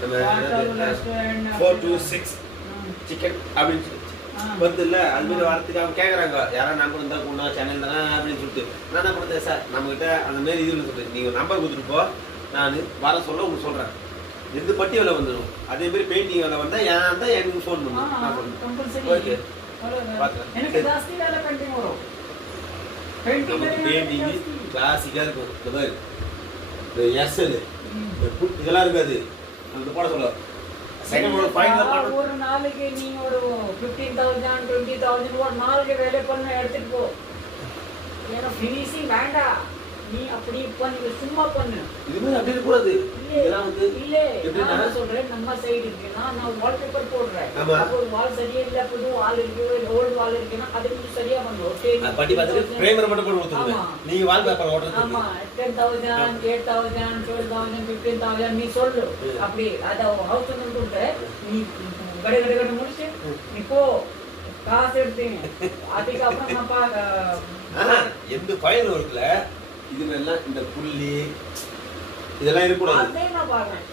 நம்ம 426 சிக்கன் அப்படின்னு வந்து இல்லை அது மாதிரி வாரத்துக்கு அவங்க கேட்குறாங்க யாராவது நம்பர் இருந்தால் கொண்டா சேனல் தானே அப்படின்னு சொல்லிட்டு நான் என்ன பண்ணுறேன் சார் நம்மகிட்ட அந்த மாதிரி இது சொல்லிட்டு நீங்கள் ஒரு நம்பர் கொடுத்துருப்போ நான் வர சொல்ல உங்களுக்கு சொல்கிறேன் எந்த பட்டி வேலை வந்துடும் அதே மாதிரி பெயிண்டிங் வேலை வந்தால் ஏன் இருந்தால் எனக்கு ஃபோன் பண்ணுவேன் நான் சொல்லுவேன் ஓகே பெயிண்டிங் கிளாசிக்காக இருக்கும் இந்த மாதிரி இந்த எஸ்எல் இதெல்லாம் இருக்காது அது போட சொல்ல ஒரு நாளைக்கு நீங்க ஒரு 15,000 20,000 ஒரு நாளைக்கு வேலை பண்ண எடுத்துட்டு போ ஏன்னா ஃபினிஷிங் வேண்டாம் நீ அப்படி பண்ணு சும்மா பண்ணு இது அப்படி கூடாது இதெல்லாம் வந்து இல்ல நான் சொல்றேன் நம்ம சைடு இருக்குன்னா நான் வால்பேப்பர் போடுறேன் அப்போ வால் சரியா இல்ல புது வால் இருக்கு ஓல்ட் வால் இருக்குன்னா அது கொஞ்சம் சரியா பண்ணுவோம் ஓகே பட்டி பார்த்துட்டு பிரேமர் மட்டும் போட்டு கொடுத்துருங்க நீங்க வால்பேப்பர் ஓடுறது ஆமா 10,000 8,000 12,000 15,000 நீ சொல்லு அப்படி அத ஹவுஸ் ஓனர் கிட்ட நீ கட முடிச்சு நீ போ காசு எடுத்தீங்க அதுக்கு அப்புறம் நான் எந்த ஃபைல் ஒர்க்ல இது எல்லாம் இந்த புள்ளி இதெல்லாம் இருக்கக்கூடாது அதே நான் பாக்குறேன்